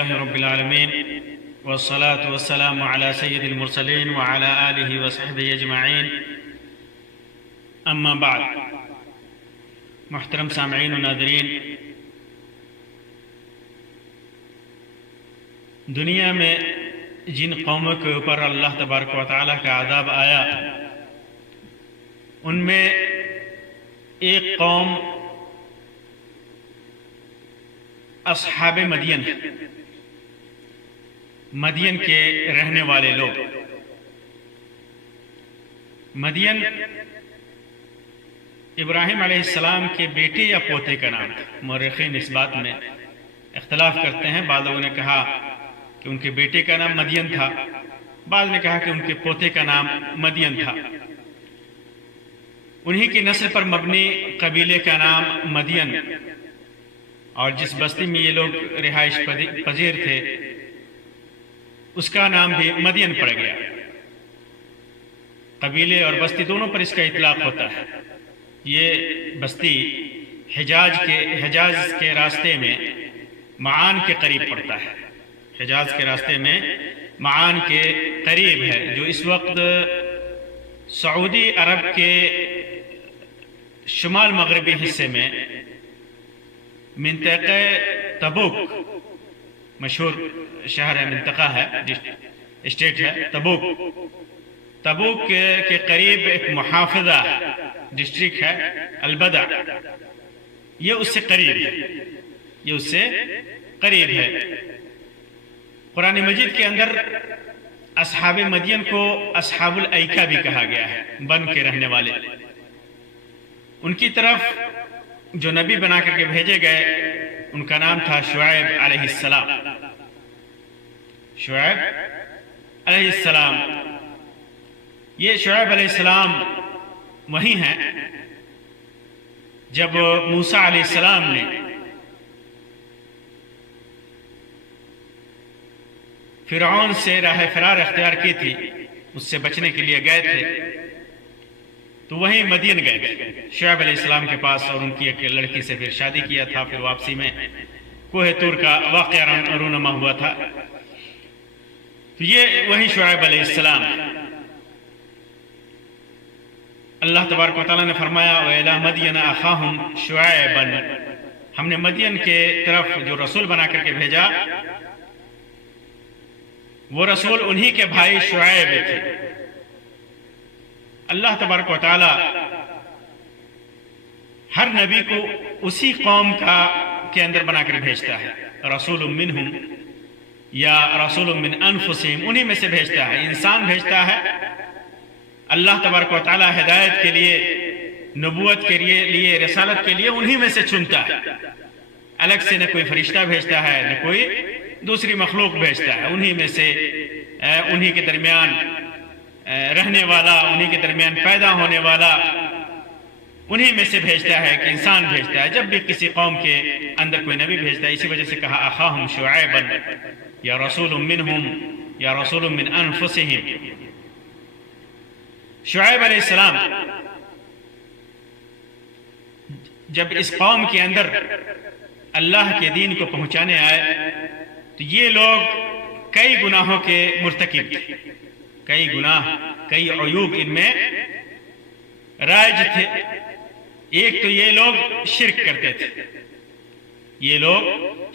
لله رب العالمين والصلاة والسلام على سيد المرسلين وعلى آله وصحبه أجمعين أما بعد. محترم سامعین و ناظرین، دنیا میں جن قوموں کے اوپر اللہ تبارک و تعالیٰ کا عذاب آیا، ان میں ایک قوم اصحاب مدین، مدین کے رہنے والے لوگ. مدین ابراہیم علیہ السلام کے بیٹے یا پوتے کا نام تھا. مورخین اس بات میں اختلاف کرتے ہیں. بعض لوگوں نے کہا کہ ان کے بیٹے کا نام مدین تھا، بعض نے کہا کہ ان کے پوتے کا نام مدین تھا. انہی کی نسل پر مبنی قبیلے کا نام مدین، اور جس بستی میں یہ لوگ رہائش پذیر تھے اس کا نام بھی مدین پڑ گیا. قبیلے اور بستی دونوں پر اس کا اطلاق ہوتا ہے. یہ بستی حجاز کے راستے میں معان کے قریب پڑتا ہے. حجاز کے راستے میں معان کے قریب ہے، جو اس وقت سعودی عرب کے شمال مغربی حصے میں منطقہ تبوک، مشہور شہر ہے، منطقہ ہے، اسٹیٹ ہے تبوک. تبوک کے قریب ایک محافظہ ڈسٹرکٹ ہے البدع. یہ اس سے قریب ہے. قرآن مجید کے اندر اصحاب مدین کو اصحاب الایکہ بھی کہا گیا ہے، بن کے رہنے والے. ان کی طرف جو نبی بنا کر کے بھیجے گئے ان کا نام تھا شعیب علیہ السلام. شعیب علیہ السلام، یہ شعیب علیہ السلام وہی ہیں جب موسیٰ علیہ السلام نے فرعون سے راہ فرار اختیار کی تھی، اس سے بچنے کے لیے گئے تھے تو وہیں مدین گئے تھے شعیب علیہ السلام کے پاس، اور ان کی ایک لڑکی سے پھر شادی کیا تھا. پھر واپسی میں کوہ طور کا واقعہ رونما ہوا تھا. تو یہ وہی شعیب علیہ السلام. اللہ تبارک و تعالیٰ نے فرمایا وَإِلَىٰ مَدْيَنَ أَخَاهُمْ شُعَيْبًا، ہم نے مدین کے طرف جو رسول بنا کر کے بھیجا وہ رسول انہی کے بھائی شعیب تھے. اللہ تبارک و تعالیٰ ہر نبی کو اسی قوم کے اندر بنا کر بھیجتا ہے. رسول منہم یا رسول من انفسہم، انہی میں سے بھیجتا ہے. انسان بھیجتا ہے، اللہ تبارک و تعالیٰ ہدایت کے لیے، نبوت کے لیے، رسالت کے لیے انہی میں سے چنتا ہے. الگ سے نہ کوئی فرشتہ بھیجتا ہے نہ کوئی دوسری مخلوق بھیجتا ہے. انہی میں سے، انہی کے درمیان رہنے والا، انہی کے درمیان پیدا ہونے والا، انہی میں سے بھیجتا ہے کہ انسان بھیجتا ہے. جب بھی کسی قوم کے اندر کوئی نبی بھیجتا ہے، اسی وجہ سے کہا اخاہم شعیبا یا رسول منہم یا رسول من انفسہم. شعیب علیہ السلام جب اس قوم کے اندر اللہ کے دین کو پہنچانے آئے تو یہ لوگ کئی گناہوں کے مرتکب تھے. کئی گناہ، کئی عیوب ان میں رائج تھے. ایک تو یہ لوگ شرک کرتے تھے، یہ لوگ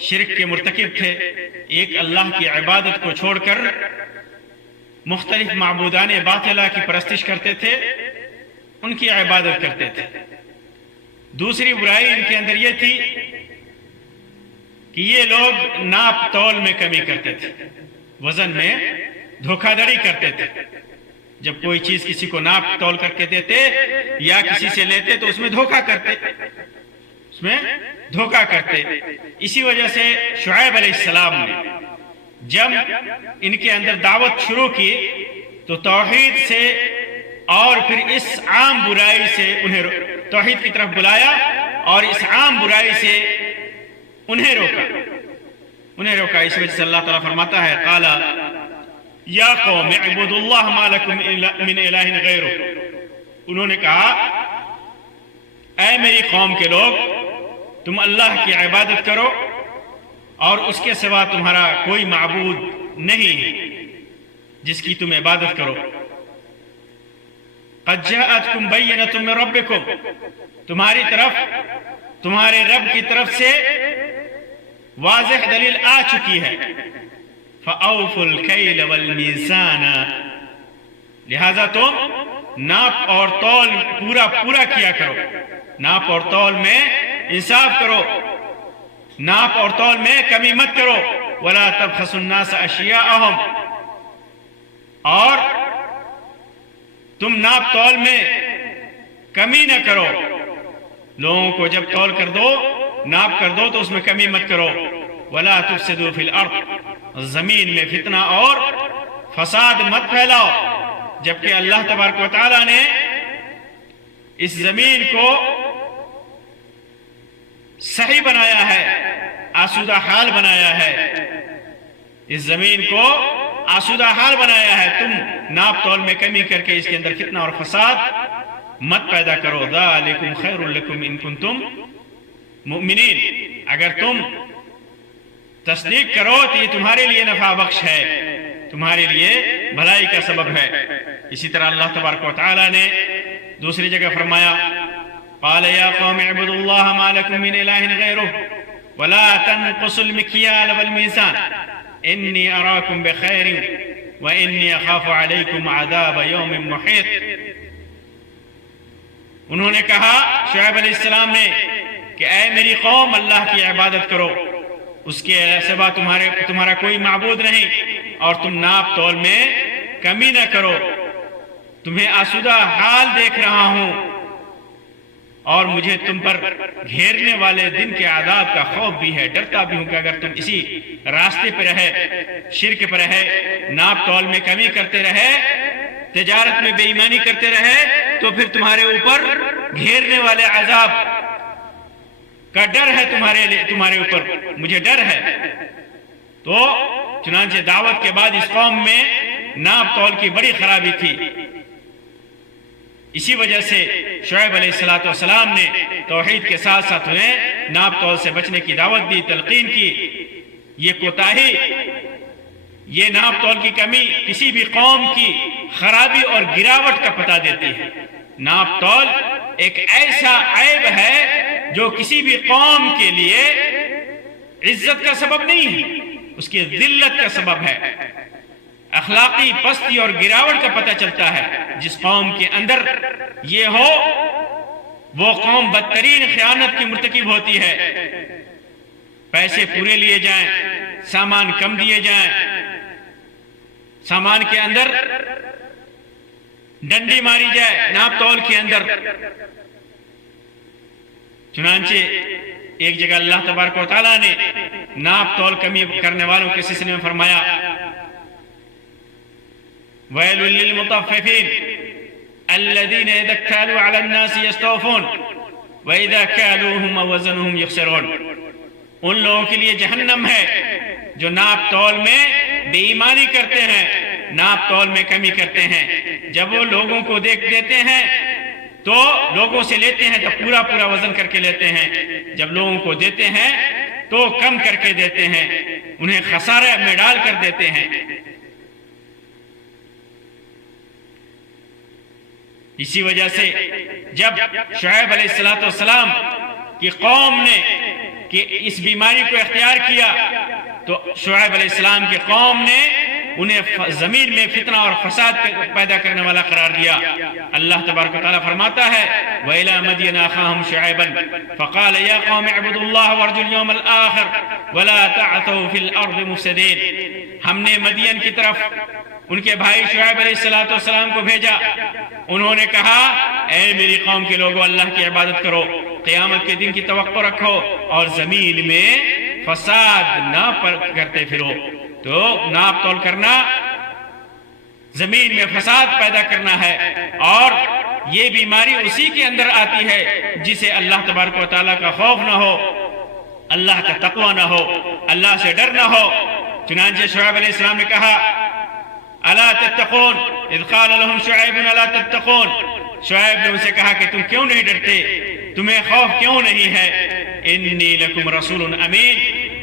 شرک کے مرتکب تھے. ایک اللہ کی عبادت کو چھوڑ کر مختلف معبودان باطلہ کی پرستش کرتے تھے، ان کی عبادت کرتے تھے. دوسری برائی ان کے اندر یہ تھی کہ یہ لوگ ناپ تول میں کمی کرتے تھے، وزن میں دھوکہ دڑی کرتے تھے. جب کوئی چیز کسی کو ناپ تول کر کے دیتے یا کسی سے لیتے تو اس میں دھوکہ کرتے. اسی وجہ سے شعیب علیہ السلام نے جب ان کے اندر دعوت شروع کی تو توحید سے اور پھر اس عام برائی سے انہیں توحید کی طرف بلایا، اور اس عام برائی سے انہیں روکا. اس وجہ سے اللہ تعالیٰ فرماتا ہے قال یا قوم اعبدوا اللہ ما لکم من الہ غیرہ. انہوں نے کہا اے میری قوم کے لوگ، تم اللہ کی عبادت کرو، اور اس کے سوا تمہارا کوئی معبود نہیں ہے جس کی تم عبادت کرو۔ قد جاءتکم بینۃ من ربکم، تمہاری طرف تمہارے رب کی طرف سے واضح دلیل آ چکی ہے۔ فَأَوْفُوا الْكَيْلَ وَالْمِيزَانَ، لہذا تم ناپ اور تول پورا کیا کرو، ناپ اور تول میں انصاف کرو، ناپ اور تول میں کمی مت کرو۔ وَلَا تَبْخَسُوا النَّاسَ أَشْيَاءَهُمْ، اور تم ناپ تول میں کمی نہ کرو، لوگوں کو جب تول کر دو، ناپ کر دو تو اس میں کمی مت کرو۔ وَلَا تُفْسِدُوا فِي الْأَرْضِ، زمین میں فتنہ اور فساد مت پھیلاؤ، جبکہ اللہ تبارک و تعالیٰ نے اس زمین کو صحیح بنایا ہے، آسودہ حال بنایا ہے، اس زمین کو آسودہ حال بنایا ہے، تم ناپ تول میں کمی کر کے اس کے اندر فتنہ اور فساد مت پیدا کرو۔ ذالکم خیر لکم ان کنتم مؤمنین، اگر تم تصدیق کرو تو یہ تمہارے لیے نفع بخش ہے، تمہارے لیے بھلائی کا سبب ہے۔ اسی طرح اللہ تبارک و تعالی نے دوسری جگہ فرمایا، قال یا قوم اعبدوا اللہ ما لکم من الہ غیرہ ولا تنقصوا المکیال والمیزان انی اراکم بخیر وانی اخاف علیکم عذاب یوم محیط۔ انہوں نے کہا شعیب علیہ السلام نے کہ اے میری قوم، اللہ کی عبادت کرو، اس کے سوا تمہارا کوئی معبود نہیں، اور تم ناپ تول میں کمی نہ کرو، تمہیں آسودہ حال دیکھ رہا ہوں، اور مجھے تم پر گھیرنے والے دن کے عذاب کا خوف بھی ہے، ڈرتا بھی ہوں کہ اگر تم اسی راستے پہ رہے، شرک پہ رہے، ناپ تول میں کمی کرتے رہے، تجارت میں بے ایمانی کرتے رہے، تو پھر تمہارے اوپر گھیرنے والے عذاب کا ڈر ہے، تمہارے اوپر مجھے ڈر ہے۔ تو چنانچہ دعوت کے بعد اس قوم میں ناپ تول کی بڑی خرابی تھی، اسی وجہ سے شعیب علیہ السلام نے توحید کے ساتھ ساتھ انہیں ناپ تول سے بچنے کی دعوت دی، تلقین کی۔ یہ کوتاہی، یہ ناپ تول کی کمی کسی بھی قوم کی خرابی اور گراوٹ کا پتہ دیتی ہے۔ ناپ تول ایک ایسا عیب ہے جو کسی بھی قوم کے لیے عزت کا سبب نہیں ہے، اس کی ذلت کا سبب ہے، اخلاقی پستی اور گراوٹ کا پتہ چلتا ہے۔ جس قوم کے اندر یہ ہو وہ قوم بدترین خیانت کی مرتکب ہوتی ہے، پیسے پورے لیے جائیں، سامان کم دیے جائیں، سامان کے اندر ڈنڈی ماری جائے، ناپ تول کے اندر۔ چنانچہ ایک جگہ اللہ تبارک و تعالیٰ نے ناپ تول کمی کرنے والوں کے سلسلے میں فرمایا، وَيْلٌ لِّلْمُطَفِّفِينَ الَّذِينَ إِذَا اكْتَالُوا عَلَى النَّاسِ يَسْتَوْفُونَ وَإِذَا كَالُوهُمْ أَوْ وَزَنُوهُمْ يُخْسِرُونَ۔ ان لوگوں کے لیے جہنم ہے جو ناپ تول میں بے ایمانی کرتے ہیں، ناپ تول میں کمی کرتے ہیں، جب وہ لوگوں کو دیکھ دیتے ہیں تو لوگوں سے لیتے ہیں تو پورا وزن کر کے لیتے ہیں، جب لوگوں کو دیتے ہیں تو کم کر کے دیتے ہیں، انہیں خسارے میں ڈال کر دیتے ہیں۔ اسی وجہ سے جب شعیب علیہ السلام کی قوم نے کہ اس بیماری کو اختیار کیا تو شعیب علیہ السلام کی قوم نے انہیں زمین میں فتنہ اور فساد پیدا کرنے والا قرار دیا۔ اللہ تبارک و تعالیٰ فرماتا ہے وَإِلَى مَدْيَنَ أَخَاهُمْ شُعَيْبًا فَقَالَ يَا قَوْمِ اعْبُدُوا اللَّهَ وَارْجُوا الْيَوْمَ الْآخِرَ وَلَا تَعْثَوْا فِي الْأَرْضِ مُفْسِدِينَ۔ ہم نے مدین کی طرف ان کے بھائی شعیب علیہ السلام کو بھیجا، انہوں نے کہا اے میری قوم کے لوگوں، اللہ کی عبادت کرو، قیامت کے دن کی توقع رکھو اور زمین میں فساد نہ کرتے پھرو۔ تو ناپ تول کرنا زمین میں فساد پیدا کرنا ہے، اور یہ بیماری اسی کے اندر آتی ہے جسے اللہ تبارک و تعالیٰ کا خوف نہ ہو، اللہ کا تقوی نہ ہو، اللہ سے ڈر نہ ہو۔ چنانچہ شعیب علیہ السلام نے کہا الا تتقون اذ قال لهم شعیب الا تتقون، شعیب نے ان سے کہا کہ تم کیوں نہیں ڈرتے، تمہیں خوف کیوں نہیں ہے؟ انی لکم رسول امین،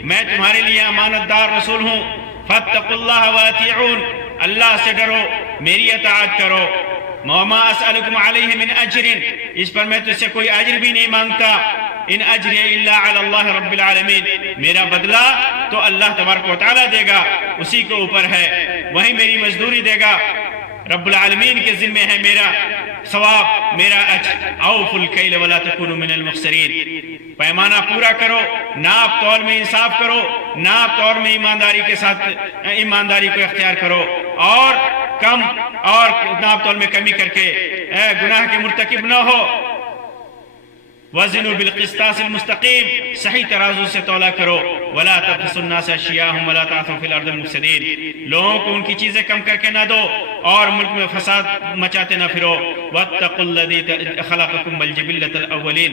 میں تمہارے لیے امانت دار رسول ہوں، فاتقوا اللہ واطیعون، اللہ سے ڈرو، میری اطاعت کرو، وما اسألکم علیہ من اجر، اس پر میں تجھ سے کوئی اجر بھی نہیں مانگتا، ان اجری الا علی اللہ رب العالمین، میرا بدلہ تو اللہ تبارک و تعالیٰ دے گا، اسی کے اوپر ہے، وہی میری مزدوری دے گا، رب العالمین کے ذمہ ہے میرا ثواب، میرا اجر۔ اوفوا الکیل ولا تکونوا من المخسرین، پیمانہ پورا کرو، ناپ تول میں انصاف کرو، ناپ تول میں ایمانداری کو اختیار کرو، اور ناپ تول میں کمی کر کے گناہ کے مرتکب نہ ہو۔ وزنوا بالقسطاس المستقیم، صحیح ترازو سے تولا کرو، ولا تبخسوا الناس اشیاءهم ولا تعثوا فی الارض مفسدین، لوگوں کو ان کی چیزیں کم کر کے نہ دو اور ملک میں فساد مچاتے نہ پھرو۔ واتقوا الذی خلقکم والجبلۃ الاولین،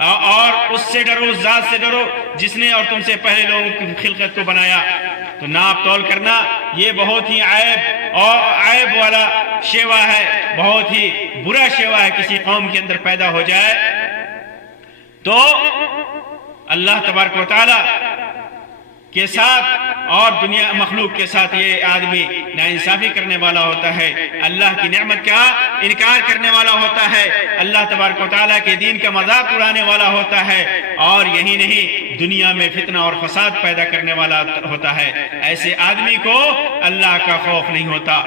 اور اس سے ڈرو، اس ذات سے ڈرو جس نے اور تم سے پہلے لوگوں کی خلقت کو بنایا۔ تو ناپ تول کرنا یہ بہت ہی عیب والا شیوا ہے، بہت ہی برا شیوا ہے، کسی قوم کے اندر پیدا ہو جائے تو اللہ تبارک و تعالی کے ساتھ اور دنیا مخلوق کے ساتھ یہ آدمی ناانصافی کرنے والا ہوتا ہے، اللہ کی نعمت کا انکار کرنے والا ہوتا ہے، اللہ تبارک و تعالیٰ کے دین کا مذاق اڑانے والا ہوتا ہے، اور یہی نہیں دنیا میں فتنہ اور فساد پیدا کرنے والا ہوتا ہے۔ ایسے آدمی کو اللہ کا خوف نہیں ہوتا۔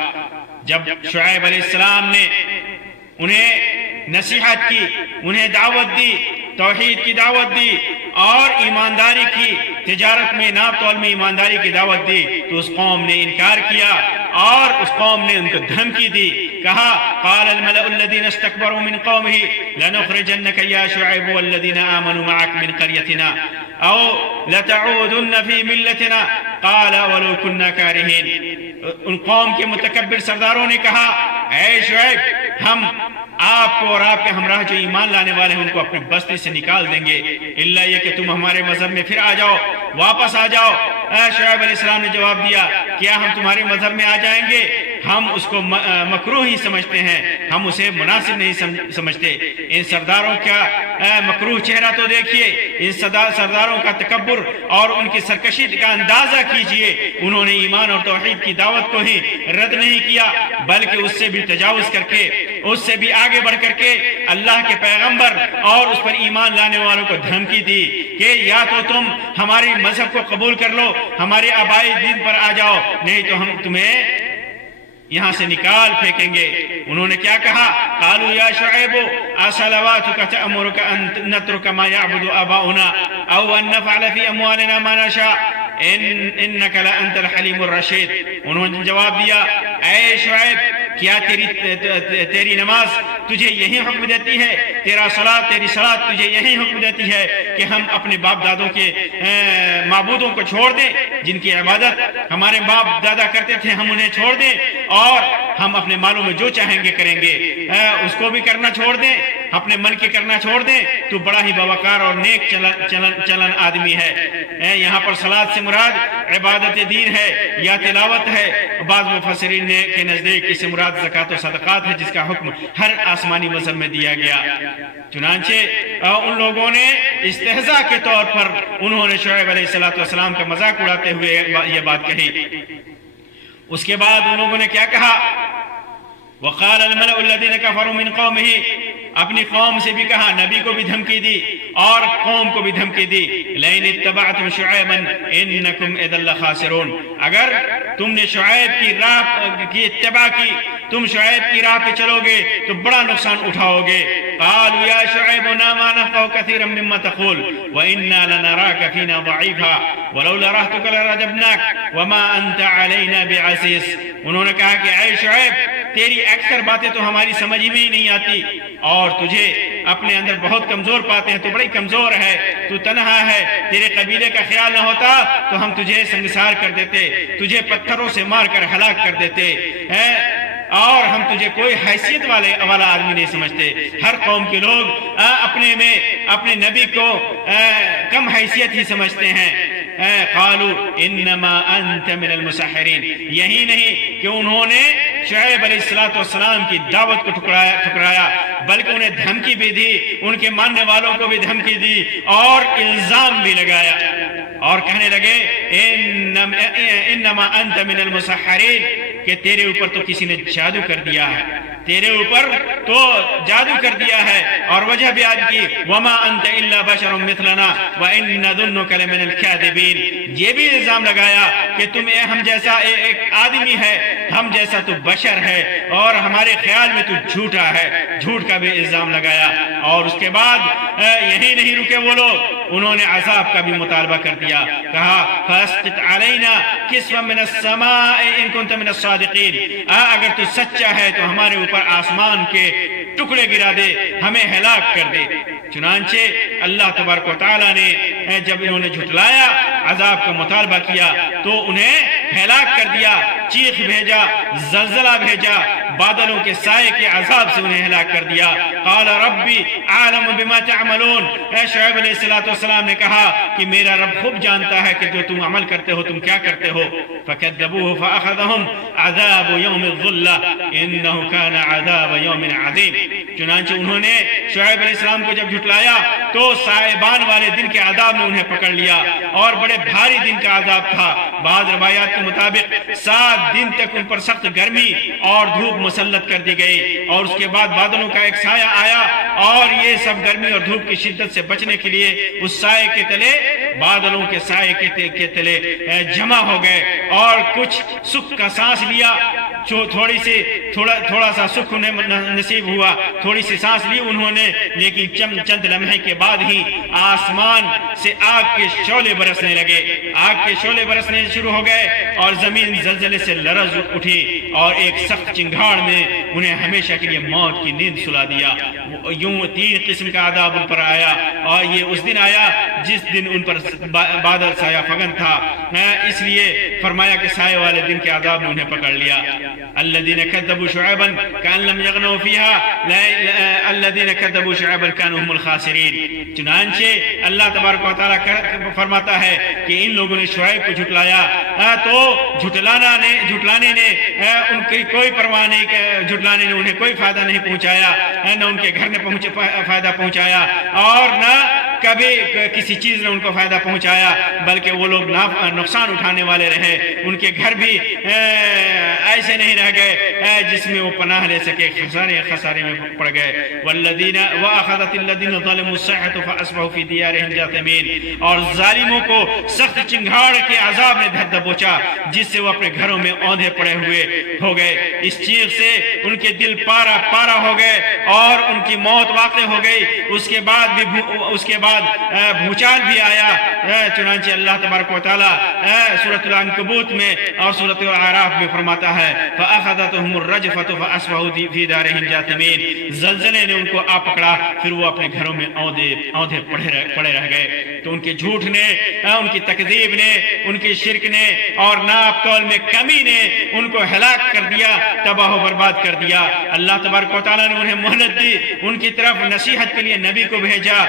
جب شعیب علیہ السلام نے انہیں نصیحت کی، انہیں دعوت دی، توحید کی دعوت دی اور ایمانداری کی، تجارت میں ناپ تول میں ایمانداری کی دعوت دی، تو اس قوم نے انکار کیا اور اس قوم نے ان کو دھمکی دی، کہا قال الملأ الذين استكبروا من قومه لنخرجنك يا شعيب والذين آمنوا معك من قريتنا او لتعودن في ملتنا قال ولو كنا كارهين۔ ان قوم کے متکبر سرداروں نے کہا اے شعیب، ہم آپ کو اور آپ کے ہمراہ جو ایمان لانے والے ہیں ان کو اپنی بستی سے نکال دیں گے، اللہ یہ کہ تم ہمارے مذہب میں پھر آ جاؤ، واپس آ جاؤ۔ شعیب علیہ السلام نے جواب دیا، کیا ہم تمہارے مذہب میں آ جائیں گے؟ ہم اس کو مکروہ ہی سمجھتے ہیں، ہم اسے مناسب نہیں سمجھتے۔ ان سرداروں کا مکروہ چہرہ تو دیکھیے، ان سرداروں کا تکبر اور ان کی سرکشی کا اندازہ کیجئے۔ انہوں نے ایمان اور توحید کی دعوت کو ہی رد نہیں کیا، بلکہ اس سے بھی تجاوز کر کے، اس سے بھی آگے بڑھ کر کے اللہ کے پیغمبر اور اس پر ایمان لانے والوں کو دھمکی دی کہ یا تو تم ہمارے مذہب کو قبول کر لو، ہمارے آبائی دین پر آ جاؤ، نہیں تو ہم تمہیں یہاں سے نکال پھینکیں گے۔ انہوں نے کیا کہا؟ قالوا یا شعیب اصلواتک تأمرک ان نترک ما یعبد آباؤنا او ان نفعل فی اموالنا ما نشاء انک لانت الحلیم الرشید۔ انہوں نے جواب دیا، اے شعیب، کیا تیری نماز تجھے یہی حکم دیتی ہے، تیری صلاۃ تجھے یہی حکم دیتی ہے کہ ہم اپنے باپ دادوں کے معبودوں کو چھوڑ دیں، جن کی عبادت ہمارے باپ دادا کرتے تھے، ہم انہیں چھوڑ دیں اور ہم اپنے مالوں میں جو چاہیں گے کریں گے، اس کو بھی کرنا چھوڑ دیں، اپنے من کے کرنا چھوڑ دیں؟ تو بڑا ہی باوقار اور نیک چلن آدمی ہے۔ یہاں پر صلاۃ سے مراد عبادت دین ہے یا تلاوت ہے؟ بعض مفسرین کے نزدیک اس سے مراد زکوٰۃ و صدقات ہے، جس کا حکم ہر آسمانی مذہب میں دیا گیا۔ چنانچہ ان لوگوں نے استہزاء کے طور پر انہوں نے شعیب علیہ السلام کا مذاق اڑاتے ہوئے یہ بات کہی۔ اس کے بعد ان لوگوں نے کیا کہا؟ وقال الملأ الذين كفروا من قومه، اپنی قوم سے بھی کہا، نبی کو بھی دھمکی دی اور قوم کو بھی دھمکی دی، لئن اتبعتم شعیبا انکم اذا لخاسرون، اگر تم نے شعیب کی راہ کی اتباع کی، تم شعیب کی راہ پہ چلو گے تو بڑا نقصان اٹھاؤ گے۔ قالوا یا شعیب ما نفقه كثيرا مما تقول وانا لنراك فينا ضعيفا ولولا رهتك لرجمناك وما انت علينا بعزيز۔ انہوں نے کہا کہ اے شعیب، تیری اکثر باتیں تو ہماری سمجھ میں ہی نہیں آتی اور تجھے اپنے اندر بہت کمزور پاتے ہیں، تو بڑی کمزور ہے، تو تنہا ہے، تیرے قبیلے کا خیال نہ ہوتا تو ہم تجھے سنگسار کر دیتے، تجھے پتھروں سے مار کر ہلاک کر دیتے، اور ہم تجھے کوئی حیثیت والا آدمی نہیں سمجھتے۔ ہر قوم کے لوگ اپنے میں اپنے نبی کو کم حیثیت ہی سمجھتے ہیں۔ قالوا انما انت من المسحرین، یہی نہیں کہ انہوں نے شعیب علیہ السلام کی دعوت کو ٹھکرایا بلکہ انہیں دھمکی بھی دی، ان کے ماننے والوں کو بھی دھمکی دی اور الزام بھی لگایا۔ اور کہنے لگے انما انت من المسحرین، کہ تیرے اوپر تو کسی نے جادو کر دیا ہے، تیرے اوپر تو جادو کر دیا ہے۔ اور وجہ بیان کی وما انت الا بشر مثلنا وان نظنك لمن الكاذبین، یہ بھی الزام لگایا کہ تم ہم جیسا ایک آدمی ہے، ہم جیسا تو بشر ہے، اور ہمارے خیال میں تو جھوٹا ہے، جھوٹ کا بھی الزام لگایا۔ اور اس کے بعد یہی نہیں رکے وہ لوگ، انہوں نے عذاب کا بھی مطالبہ کر دیا، کہا فاسقط علینا کسفا من السماء ان كنت من الصادقین، اگر تو سچا ہے تو ہمارے اوپر آسمان کے ٹکڑے گرا دے، ہمیں ہلاک کر دے۔ چنانچہ اللہ تبارک و تعالیٰ نے جب انہوں نے جھٹلایا، عذاب کا مطالبہ کیا، تو انہیں ہلاک کر دیا، چیخ بھیجا، زلزلہ بھیجا، بادلوں کے سائے کے عذاب سے انہیں ہلاک کر دیا۔ قال ربی عالم بما تعملون، شعیب علیہ السلام نے کہا کہ میرا رب خوب جانتا ہے کہ جو تم عمل کرتے ہو تم کیا کرتے ہو۔ فکذبوه فاخذهم عذاب یوم الظلہ انه كان عذاب یوم عظیم، چنانچہ انہوں نے شعیب علیہ السلام کو جب جھٹلایا تو سائبان والے دن کے عذاب نے انہیں پکڑ لیا، اور بڑے بھاری دن کا عذاب تھا۔ بعض روایات کے مطابق 7 دن تک ان پر سخت گرمی اور دھوپ مسلط کر دی گئی، اور اس کے بعد بادلوں کا ایک سایہ آیا، اور یہ سب گرمی اور دھوپ کی شدت سے بچنے کے لیے اس سائے کے تلے، بادلوں کے سائے کے تلے جمع ہو گئے، اور کچھ سکھ کا سانس لیا، تھوڑا سا سکھ انہیں نصیب ہوا، تھوڑی سی سانس لی انہوں نے، لیکن چند لمحے کے بعد ہی آسمان سے آگ کے شعلے برسنے لگے، آگ کے شعلے برسنے شروع ہو گئے، اور زمین زلزلے سے لرز اٹھی، اور ایک سخت چنگھاڑ نے انہیں ہمیشہ کے لیے موت کی نیند سلا دیا۔ یوں 3 قسم کا عذاب ان پر آیا، اور یہ اس دن آیا جس دن ان پر بادل سایہ فگن تھا، اس لیے فرمایا کہ سائے والے دن کے عذاب نے انہیں پکڑ لیا۔ الذين كذبوا شعيبا كأن لم يغنوا فيها الذين كذبوا شعيبا كانوا هم الخاسرين، چنانچہ اللہ تبارک و تعالیٰ فرماتا ہے کہ ان لوگوں نے شعیب کو جھٹلایا تو جھٹلانے نے ان کی کوئی پرواہ نہیں، جھٹلانے نے انہیں کوئی فائدہ نہیں پہنچایا، نہ ان کے گھر نے فائدہ پہنچایا، اور نہ کبھی کسی چیز نے ان کو فائدہ پہنچایا، بلکہ وہ لوگ نقصان اٹھانے والے رہے۔ ان کے گھر بھی ایسے نہیں رہ گئے جس میں وہ پناہ لے سکے، خسارے میں پڑ گئے۔ وَأَخَذَتِ الَّذِينَ ظَلَمُوا الصَّيْحَةُ فَأَصْبَحُوا فِي دِيَارِهِمْ جَاثِمِينَ، اور ظالموں کو سخت چنگھاڑ کے عذاب نے دھر دبوچا، جس سے وہ اپنے گھروں میں اوندھے پڑے ہوئے ہو گئے۔ اس چیخ سے ان کے دل پارا ہو گئے، اور ان کی موت واقع ہو گئی۔ اس کے بعد بھوچال بھی آیا۔ چنانچہ اللہ تبارک و تعالیٰ سورۃ العنکبوت میں اور سورۃ الاعراف میں فرماتا ہے فَأَخَذَتْهُمُ الرَّجْفَةُ فَأَصْبَحُوا فِي دَارِهِمْ جَاثِمِينَ، زلزلے نے ان کو آ پکڑا، پھر وہ اپنے گھروں میں اوندھے پڑے رہ گئے۔ تو ان کے جھوٹ نے، ان کی تکذیب نے، ان کے شرک نے، اور ناپ تول میں کمی نے ان کو ہلاک کر دیا، تباہ و برباد کر دیا۔ اللہ تبارک و تعالیٰ نے انہیں مہلت دی، ان کی طرف نصیحت کے لیے نبی کو بھیجا،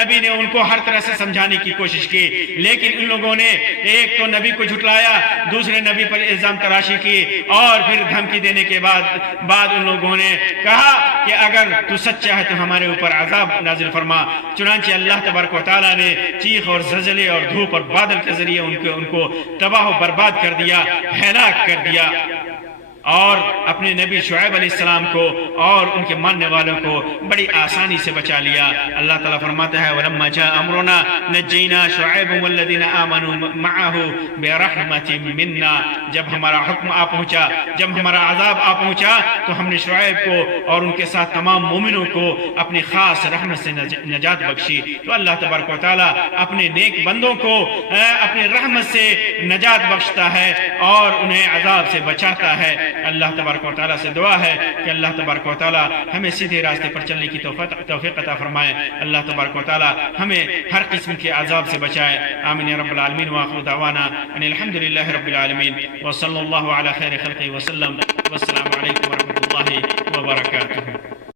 نبی نے ان کو ہر طرح سے سمجھانے کی کوشش کی، لیکن ان لوگوں نے ایک تو نبی کو جھٹلایا، دوسرے نبی پر الزام تراشی کی، اور پھر دھمکی دینے کے بعد ان لوگوں نے کہا کہ اگر تو سچا ہے تو ہمارے اوپر عذاب نازل فرما۔ چنانچہ اللہ تبارک و تعالیٰ نے چیخ اور زلزلے اور دھوپ اور بادل کے ذریعے ان کو تباہ و برباد کر دیا، ہلاک کر دیا، اور اپنے نبی شعیب علیہ السلام کو اور ان کے ماننے والوں کو بڑی آسانی سے بچا لیا۔ اللہ تعالیٰ فرماتا ہے وَلَمَّا جَاءَ أَمْرُنَا نَجَّيْنَا شُعَيْبًا وَالَّذِينَ آمَنُوا مَعَهُ بِرَحْمَةٍ مِنَّا، جب ہمارا حکم آ پہنچا، جب ہمارا عذاب آ پہنچا، تو ہم نے شعیب کو اور ان کے ساتھ تمام مومنوں کو اپنی خاص رحمت سے نجات بخشی۔ تو اللہ تبارک و تعالیٰ اپنے نیک بندوں کو اپنی رحمت سے نجات بخشتا ہے اور انہیں عذاب سے بچاتا ہے۔ اللہ تبارک و تعالیٰ سے دعا ہے کہ اللہ تبارک و تعالیٰ ہمیں سیدھے راستے پر چلنے کی توفیق عطا فرمائے۔ اللہ تبارک و تعالیٰ ہمیں ہر قسم کے عذاب سے بچائے۔ آمین یا رب العالمین، وآخر دعوانا ان الحمدللہ رب العالمین، وصلی اللہ علی خیر خلقہ وسلم، والسلام علیکم ورحمۃ اللہ وبرکاتہ۔